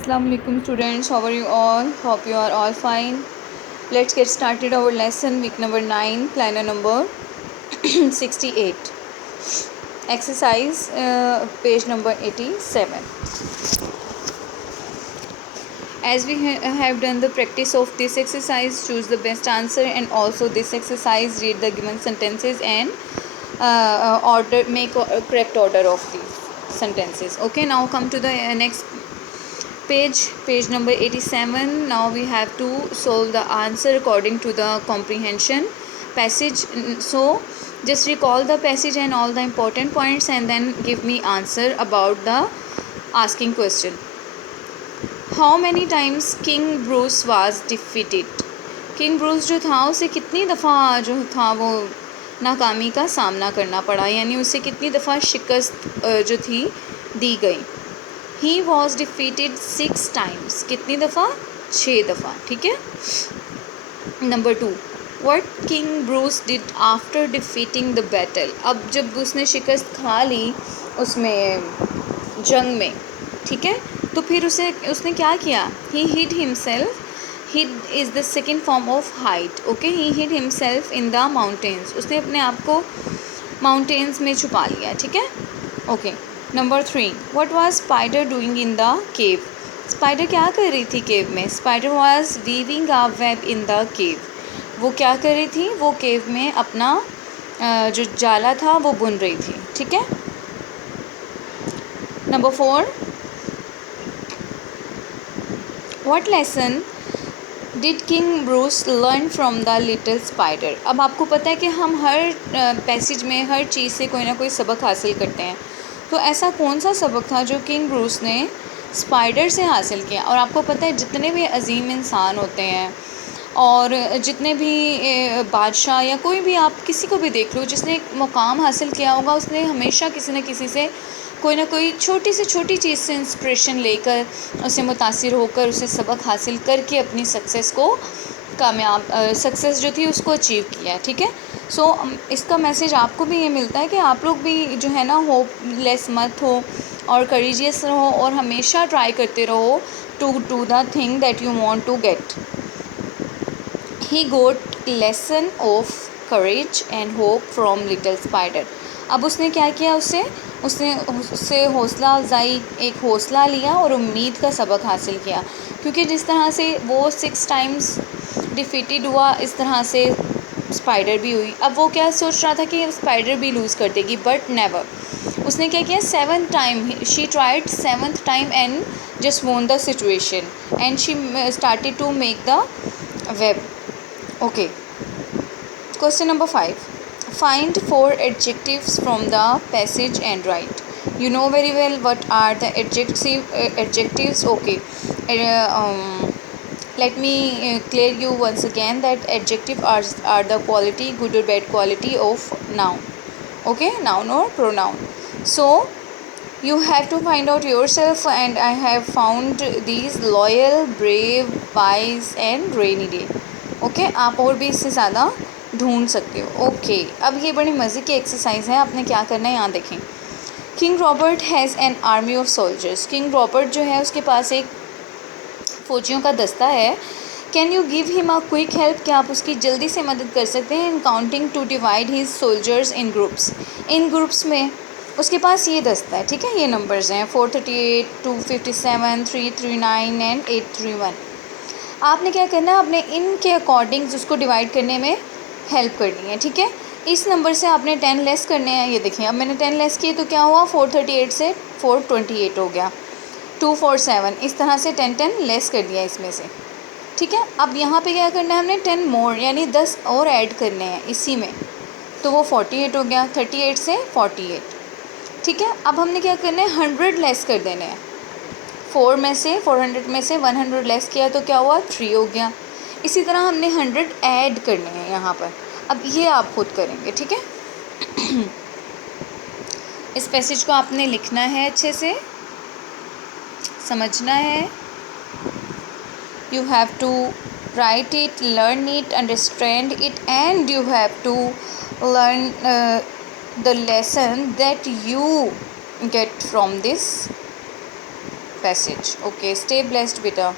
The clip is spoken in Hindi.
Assalamualaikum students, how are you all? Hope you are all fine. Let's get started our lesson week number 9, planner number 68. Exercise page number 87. As we have done the practice of this exercise, choose the best answer, and also this exercise read the given sentences and make a correct order of these sentences. Okay, now come to the next page number 87. Now we have to solve the answer according to the comprehension passage. So just recall the passage and all the important points and then give me answer about the asking question. How many times King Bruce was defeated? King Bruce जो था उसे कितनी दफ़ा जो था वो नाकामी का सामना करना पड़ा, यानी उसे कितनी दफ़ा शिकस्त जो थी दी गई. He was defeated 6 times. कितनी दफ़ा? 6 दफ़ा. ठीक है. Number 2. What King Bruce did after defeating the battle? अब जब उसने शिकस्त खा ली उसमें जंग में, ठीक है, तो फिर उसने क्या किया? He hid himself. Hid is the second form of hide. Okay, he hid himself in the mountains. उसने अपने आप को माउंटेन्स में छुपा लिया. ठीक है. Okay. Number 3. What was spider doing in the cave? Spider क्या कर रही थी केव में? Spider was weaving a web in the cave. वो क्या कर रही थी? वो केव में अपना जो जाला था वो बुन रही थी. ठीक है. Number 4. What lesson did king Bruce learn from the little spider? अब आपको पता है कि हम हर पैसेज में हर चीज़ से कोई ना कोई सबक हासिल करते हैं. तो ऐसा कौन सा सबक था जो किंग ब्रूस ने स्पाइडर से हासिल किया? और आपको पता है जितने भी अजीम इंसान होते हैं और जितने भी बादशाह या कोई भी, आप किसी को भी देख लो जिसने एक मुकाम हासिल किया होगा, उसने हमेशा किसी न किसी से कोई ना कोई छोटी से छोटी चीज़ से इंस्पिरेशन लेकर, उसे मुतासिर होकर, उसे सबक हासिल करके अपनी सक्सेस को सक्सेस जो थी उसको अचीव किया. ठीक है. सो इसका मैसेज आपको भी ये मिलता है कि आप लोग भी जो है ना होपलेस मत हो और करेजियस रहो और हमेशा ट्राई करते रहो to do the thing that you want to get. He got lesson of courage and hope from little spider. अब उसने क्या किया? उससे हौसला अफजाई, एक हौसला लिया और उम्मीद का सबक हासिल किया. क्योंकि जिस तरह से वो 6 टाइम्स डिफीटेड हुआ, इस तरह से स्पाइडर भी हुई. अब वो क्या सोच रहा था कि स्पाइडर भी लूज़ कर देगी, बट नेवर. उसने क्या किया? 7th time she tried 7th time and just won the situation and she started to make the web. Okay. Question number 5. Find 4 adjectives from the passage and write. You know very well what are the adjectives. Okay. Let me clear you once again that adjective are the quality, good or bad quality of noun. Okay, noun or pronoun. So you have to find out yourself, and I have found these: loyal, brave, wise and rainy day. Okay, आप और भी इससे ज़्यादा ढूंढ सकते हो. ओके. अब ये बड़ी मज़े की एक्सरसाइज है. आपने क्या करना है यहाँ देखें. King Robert has an army of soldiers. King Robert जो है उसके पास एक फ़ौजियों का दस्ता है. Can you give him a quick help? क्या आप उसकी जल्दी से मदद कर सकते हैं? In counting to divide his soldiers in groups. इन ग्रुप्स में उसके पास ये दस्ता है. ठीक है. ये नंबर्स हैं 438, 257, 339 एंड 831. आपने क्या करना है? अपने इनके अकॉर्डिंग उसको डिवाइड करने में हेल्प करनी है. ठीक है. इस नंबर से आपने 10 लेस करने हैं. ये देखिए, अब मैंने 10 लेस किए तो क्या हुआ? 438 से 428 हो गया. 247. इस तरह से 10 लेस कर दिया इसमें से. ठीक है. अब यहाँ पे क्या करना है? हमने 10 मोर यानी 10 और ऐड करने हैं इसी में, तो वो 48 हो गया. 38 से 48. ठीक है. अब हमने क्या करना है? 100 लेस कर देने हैं. 400 में से 100 लेस किया तो क्या हुआ? 3 हो गया. इसी तरह हमने 100 ऐड करने हैं यहाँ पर. अब ये आप खुद करेंगे. ठीक है. इस पैसेज को आपने लिखना है, अच्छे से समझना है. You have to write it, learn it, understand it and you have to learn the lesson that you get from this passage. Okay, stay blessed बेटा।